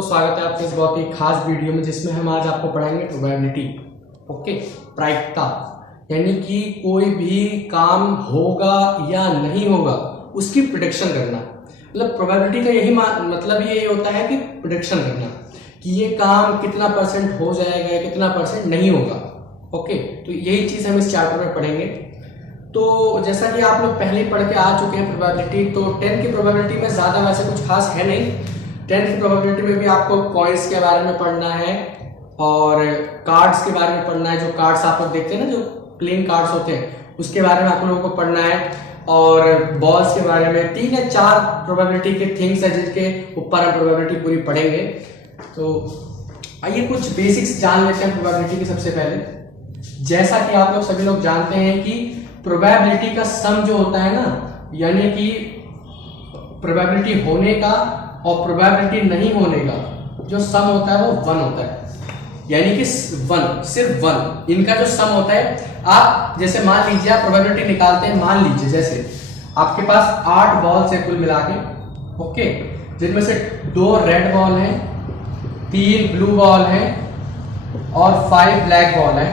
दोस्तों, स्वागत है आपके इस बहुत ही खास वीडियो में जिसमें हम आज आपको पढ़ाएंगे प्रोबेबिलिटी। ओके, प्रायिकता यानी कि कोई भी काम होगा या नहीं होगा उसकी प्रिडिक्शन करना। मतलब प्रोबेबिलिटी का यही मतलब यही होता है कि प्रिडिक्शन करना कि ये काम कितना परसेंट हो जाएगा, कितना परसेंट नहीं होगा। ओके, तो यही चीज़ हम इस चैप्टर में पढ़ेंगे। तो जैसा कि आप लोग पहले पढ़ के आ चुके हैं प्रोबेबिलिटी, तो 10 की प्रोबेबिलिटी में ज़्यादा वैसे कुछ खास है नहीं। 10 की प्रोबेबिलिटी में भी आपको कॉइन्स के बारे में पढ़ना है और कार्ड्स के बारे में पढ़ना है। जो कार्ड्स आप लोग देखते हैं ना, जो प्लेइंग कार्ड्स होते हैं, उसके बारे में आप लोगों को पढ़ना है। और बॉल्स के बारे में 3 या 4 प्रोबेबिलिटी के थिंग्स है जिनके ऊपर हम प्रोबेबिलिटी पूरी पढ़ेंगे। तो आइए कुछ बेसिक्स जान लेते हैं प्रोबेबिलिटी के। सबसे पहले जैसा कि आप लोग सभी लोग जानते हैं कि प्रोबेबिलिटी का सम जो होता है ना, यानी कि प्रोबेबिलिटी होने का और प्रोबेबिलिटी नहीं होने का जो सम होता है वो 1 होता है। यानी कि 1, सिर्फ 1, इनका जो सम होता है। आप जैसे मान लीजिए आप प्रोबेबिलिटी निकालते हैं, मान लीजिए जैसे आपके पास 8 बॉल्स है कुल मिला के। ओके, जिनमें से 2 रेड बॉल है, 3 ब्लू बॉल है और 5 ब्लैक बॉल है।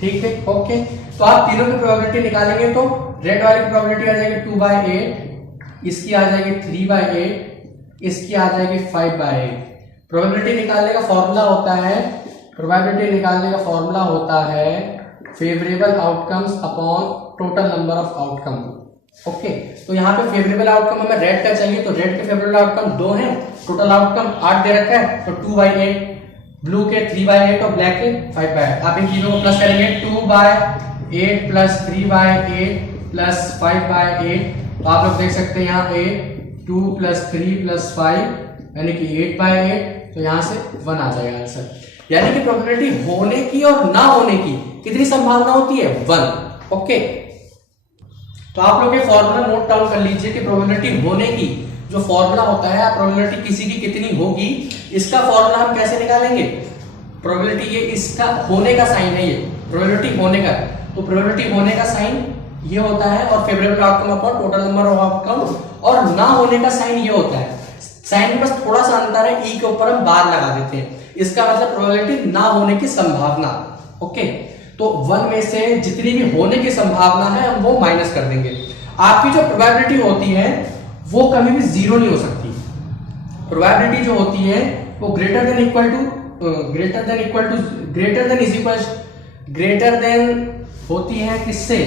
ठीक है, ओके। तो आप तीनों की प्रोबेबिलिटी निकालेंगे तो रेड वाले की प्रोबेबिलिटी आ जाएगी 2/8, इसकी आ जाएगी 3/8, इसकी आ जाएगी 5/8। प्रोबेबिलिटी निकालने का फॉर्मूला होता है favourable outcomes upon total number of outcome. Okay, तो यहाँ पे फेवरेबल आउटकम हमें रेड का चाहिए, तो रेड के फेवरेबल आउटकम 2 हैं, टोटल आउटकम 8 दे रखा है, तो 2/8, ब्लू के 3/8 और ब्लैक के 5/8। आप इन तीनों को प्लस करेंगे, 2/8 प्लस 3/8 प्लस 5/8। तो आप लोग देख सकते हैं यहाँ पे 2 प्लस 3 प्लस 5 यानी कि 8/8। तो यहाँ से 1 आ जाएगा आंसर। यानी कि प्रोबेबिलिटी होने की और ना होने की कितनी संभावना होती है? 1। ओके, तो आप लोग ये फॉर्मूला नोट डाउन कर लीजिए कि प्रोबेबिलिटी होने की जो फॉर्मूला होता है, प्रोबेबिलिटी किसी की कितनी होगी, इसका फॉर्मूला हम कैसे निकालेंगे? प्रोबेबिलिटी, ये इसका होने का साइन है, ये प्रोबेबिलिटी होने का। तो प्रोबेबिलिटी होने का साइन ये होता है और favourable outcome upon total number of outcome, और ना होने का साइन ये होता है। साइन में बस थोड़ा सा अंतर है, ई के ऊपर हम बार लगा देते हैं। इसका मतलब प्रोबेबिलिटी ना होने की संभावना। ओके, तो 1 में से जितनी भी होने की संभावना है हम वो माइनस कर देंगे। आपकी जो प्रोबेबिलिटी होती है वो कभी भी 0 नहीं हो सकती। प्रोबेबिलिटी जो होती है वो ग्रेटर देन होती है किससे?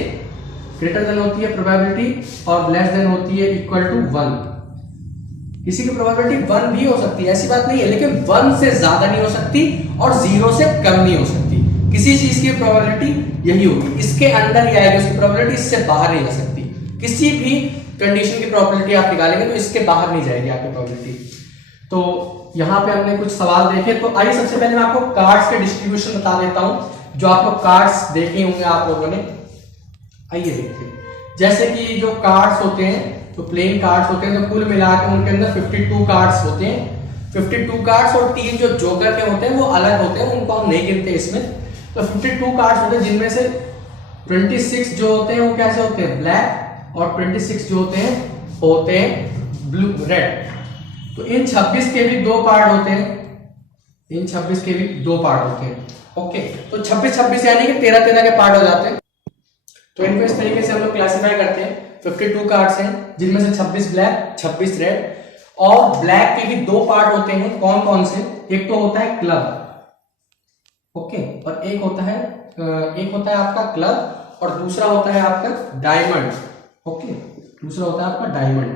ग्रेटर देन होती है प्रोबेबिलिटी और लेस देन होती है इक्वल टू 1। किसी की प्रोबेबिलिटी 1 भी हो सकती है, ऐसी बात नहीं है, लेकिन 1 से ज्यादा नहीं हो सकती और 0 से कम नहीं हो सकती। किसी चीज की प्रोबेबिलिटी यही होगी, इसके अंदर ही आएगी उसकी प्रोबेबिलिटी, इससे बाहर नहीं जा सकती। किसी भी कंडीशन की प्रोबेबिलिटी आप निकालेंगे तो इसके बाहर नहीं जाएगी आपकी प्रोबेबिलिटी। तो यहाँ पे हमने कुछ सवाल देखे, तो आइए सबसे पहले मैं आपको कार्ड्स के डिस्ट्रीब्यूशन बता देता हूं जो आप लोग कार्ड्स देखे होंगे आप लोगों ने। आइए देखते हैं, जैसे कि जो कार्ड्स होते हैं, तो प्लेइंग कार्ड्स होते हैं, तो कुल मिलाकर उनके अंदर 52 कार्ड्स होते हैं। 52 कार्ड्स और 3 जो जोकर के होते हैं वो अलग होते हैं, उनको हम नहीं गिनते इसमें। तो 52 कार्ड्स होते हैं, जिनमें से 26 जो होते हैं वो कैसे होते हैं? ब्लैक, और 26 जो होते हैं ब्लू, रेड। तो इन 26 के भी 2 पार्ट होते हैं। ओके, तो 26 यानी कि 13 के पार्ट हो जाते हैं। तो इनको इस तरीके से हम लोग क्लासिफाई करते हैं। 52 कार्ड्स हैं, जिनमें से 26 ब्लैक, 26 रेड, और ब्लैक के भी 2 पार्ट होते हैं। कौन कौन से? एक तो होता है क्लब, ओके, और एक होता है आपका क्लब और दूसरा होता है आपका डायमंड। ओके, दूसरा होता है आपका डायमंड।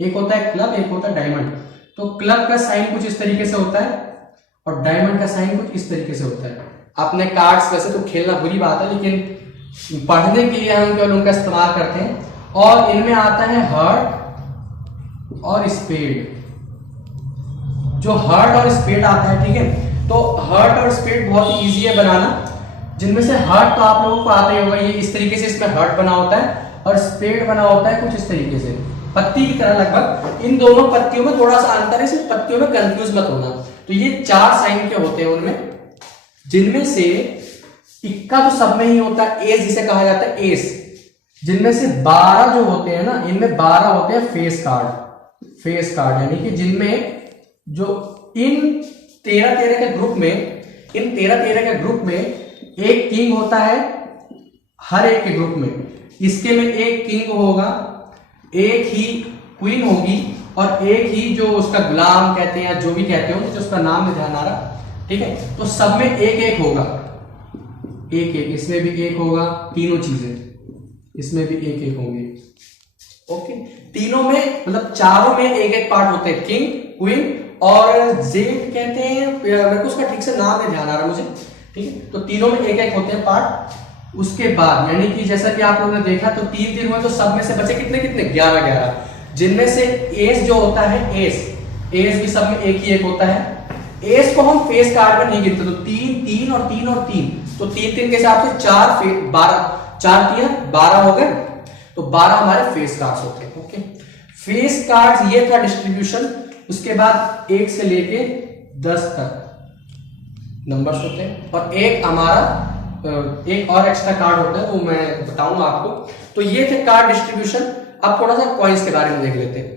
एक होता है क्लब, एक होता है डायमंड। तो क्लब का साइन कुछ इस तरीके से होता है और डायमंड का साइन कुछ इस तरीके से होता है। आपने कार्ड्स वैसे तो खेलना बुरी बात है, लेकिन पढ़ने के लिए हम केवल उनका इस्तेमाल करते हैं। और इनमें आता है हर्ट और स्पेड। जो हर्ट और स्पेड आता है, ठीक है, तो हर्ट और स्पेड बहुत ही ईजी है बनाना। जिनमें से हर्ट तो आप लोगों को आता ही होगा, ये इस तरीके से इसमें हर्ट बना होता है, और स्पेड बना होता है कुछ इस तरीके से, पत्ती की तरह लगभग। इन दोनों पत्तियों में थोड़ा सा अंतर है, सिर्फ पत्तियों में कंफ्यूज मत होना। तो ये 4 साइन के होते हैं उनमें, जिनमें से इक्का तो सब में ही होता है, एस जिसे कहा जाता है एस। जिनमें से 12 जो होते हैं ना, इनमें 12 होते हैं फेस कार्ड। फेस कार्ड, यानी कि जिनमें जो इन 13-13 के ग्रुप में, इन 13-13 के ग्रुप में एक किंग होता है हर एक के ग्रुप में। इसके में एक किंग होगा, एक ही क्वीन होगी और एक ही जो उसका गुलाम कहते हैं या जो भी कहते हो, मुझे उसका नाम नहीं ध्यान आ रहा, ठीक है। तो सब में एक एक होगा, एक एक, इसमें भी एक होगा, तीनों चीजें इसमें भी एक एक होंगे। ओके, तीनों में मतलब चारों में एक एक पार्ट होते हैं, किंग, क्वीन और जेड कहते हैं, मेरे को उसका ठीक से नाम नहीं ध्यान आ रहा मुझे, ठीक है। तो तीनों में एक एक होते हैं पार्ट। उसके बाद यानी कि जैसा कि आप लोगों ने देखा तो 3 हुए, तो सब में से बचे कितने कितने 11, जिनमें से एस जो होता है, एस भी सब में एक ही एक होता है। एस को हम फेस कार्ड में नहीं गिनते, तो 3 और 3 और 3, तो 3 के हिसाब से 12 हो गए, तो 12 हमारे फेस कार्ड्स होते हैं। ओके, फेस कार्ड्स ये था डिस्ट्रीब्यूशन। उसके बाद 1 से लेके 10 तक नंबर्स होते हैं और एक हमारा एक और एक्स्ट्रा कार्ड होता है, वो मैं बताऊंगा आपको। तो ये थे कार्ड डिस्ट्रीब्यूशन। अब थोड़ा सा कॉइन्स के बारे में देख लेते हैं।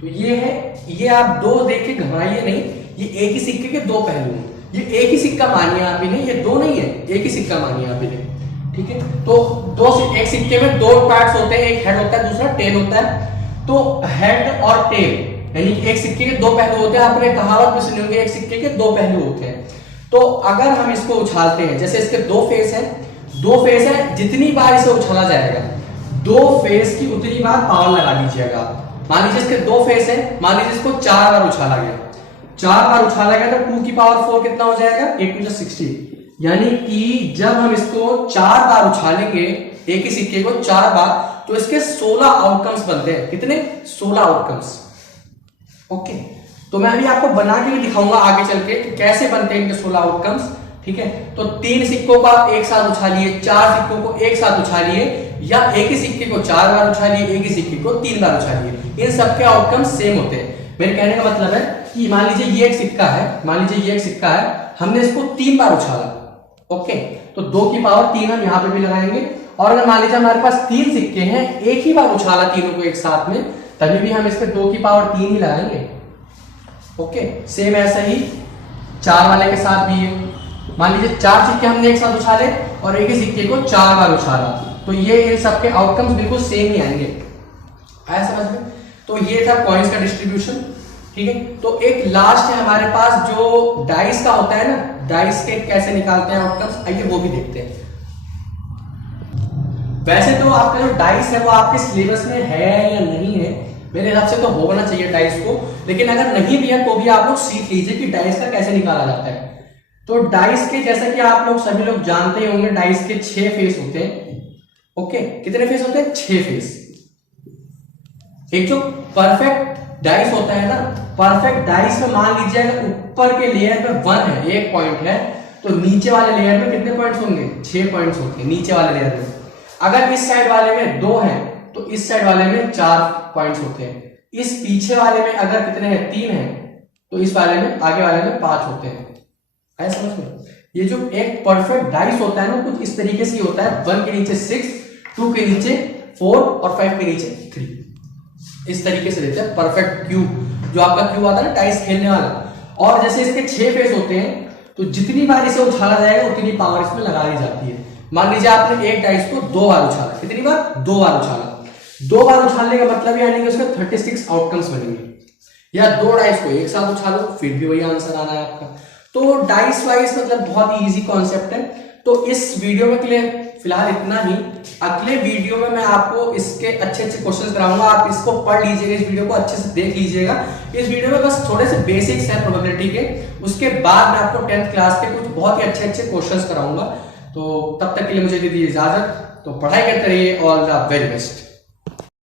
तो ये है, ये आप दो देख के घबराइए नहीं, ये एक ही सिक्के के दो पहलू हैं। ये एक ही सिक्का मानिए आप इन्हें, ये दो नहीं है, एक ही सिक्का मानिए आप इन्हें, ठीक है। तो एक सिक्के में 2 पार्ट्स होते हैं, एक हेड होता है, दूसरा टेल होता है। तो हेड और टेल यानी कि एक सिक्के के 2 पहलू होते हैं। आपने कहावत में सुनी होंगी, एक सिक्के के 2 पहलू होते हैं। तो अगर हम इसको उछालते हैं, जैसे इसके 2 फेस है, जितनी बार इसे उछाला जाएगा 2 फेस की उतनी बार पावर लगा दीजिएगा आप। मान लीजिए इसके 2 फेस है, मान लीजिए इसको 4 बार उछाला गया, 4 बार उछाला गया तो 2 की पावर 4 कितना हो जाएगा, 8 × 60। यानी कि जब हम इसको 4 बार उछालेंगे, एक ही सिक्के को 4 बार, तो इसके 16 आउटकम्स बनते हैं। कितने? 16 आउटकम्स। ओके, तो मैं अभी आपको बना के भी दिखाऊंगा आगे चल के कि कैसे बनते हैं इनके 16 आउटकम्स, ठीक है। तो 3 सिक्कों का एक साथ उछालिए, 4 सिक्कों को एक साथ उछालिए, या एक ही सिक्के को 4 बार उछालिए, एक ही सिक्के को 3 बार उछालिए। इन सबके आउटकम्स सेम होते हैं। मेरे कहने का मतलब है कि मान लीजिए ये एक सिक्का है, हमने इसको 3 बार उछाला, ओके, तो 2 की पावर 3 हम यहाँ पे भी लगाएंगे। और अगर मान लीजिए हमारे पास 3 सिक्के हैं, एक ही बार उछाला तीनों को एक साथ में, तभी भी हम इस पे 2 की पावर 3 ही लगाएंगे। ओके, सेम ऐसा ही 4 वाले के साथ भी है। मान लीजिए 4 सिक्के हमने एक साथ उछाले और एक ही सिक्के को 4 बार उछाला, तो ये इन सबके आउटकम्स बिल्कुल सेम ही आएंगे। आया समझ में? तो ये था कॉइन्स का डिस्ट्रीब्यूशन, ठीक है। तो एक लास्ट है हमारे पास जो डाइस का होता है ना, डाइस के कैसे निकालते हैं आउटकम्स, आइए वो भी देखते हैं। वैसे तो आपका जो डाइस है वो आपके सिलेबस में है या नहीं है, मेरे हिसाब से तो होना चाहिए डाइस को, लेकिन अगर नहीं भी है तो भी आप लोग सीख लीजिए कि डाइस का कैसे निकाला जाता है। तो डाइस के जैसा कि आप लोग सभी लोग जानते ही होंगे, डाइस के 6 फेस होते हैं। ओके, कितने फेस होते हैं? 6 फेस। एक जो परफेक्ट डाइस होता है ना, परफेक्ट डाइस में मान लीजिए अगर ऊपर के लेयर में 1 है, 1 पॉइंट है, तो नीचे वाले लेयर में कितने पॉइंट्स होंगे? 6 पॉइंट्स होते हैं नीचे वाले लेयर में। अगर इस साइड वाले में 2 है तो इस साइड वाले में 4 पॉइंट्स होते हैं। इस पीछे वाले में अगर कितने हैं? 3 है, तो इस वाले में आगे वाले में 5 होते हैं। आया समझ में? ये जो एक परफेक्ट डाइस होता है ना, कुछ इस तरीके से होता है। 1 के नीचे 6, 2 के नीचे 4 और 5 के नीचे 3, इस तरीके से देते हैं परफेक्ट क्यूब, जो आपका क्यूब आता है ना डाइस खेलने वाला। और जैसे इसके 6 फेस होते हैं, तो जितनी बार इसे उछाला जाएगा उतनी पावर इसमें लगा दी जाती है। मान लीजिए आपने एक डाइस को 2 बार उछाला, कितनी बार? 2 बार उछाला। 2 बार उछालने का मतलब यानी कि उसमें 36 आउटकम्स बनेंगे। या 2 डाइस को एक साथ उछालो, फिर भी वही आंसर आना है आपका। तो डाइस वाइज मतलब बहुत ही इजी कॉन्सेप्ट है। तो इस वीडियो में के लिए फिलहाल इतना ही। अगले वीडियो में मैं आपको इसके अच्छे क्वेश्चंस कराऊंगा, आप इसको पढ़ लीजिएगा, इस वीडियो को अच्छे से देख लीजिएगा। इस वीडियो में बस थोड़े से बेसिक्स हैं प्रोबेबिलिटी के, उसके बाद मैं आपको 10th क्लास के कुछ बहुत ही अच्छे क्वेश्चंस कराऊंगा। तो तब तक के लिए मुझे दीजिए इजाजत। तो पढ़ाई करते रहिए। All the very best.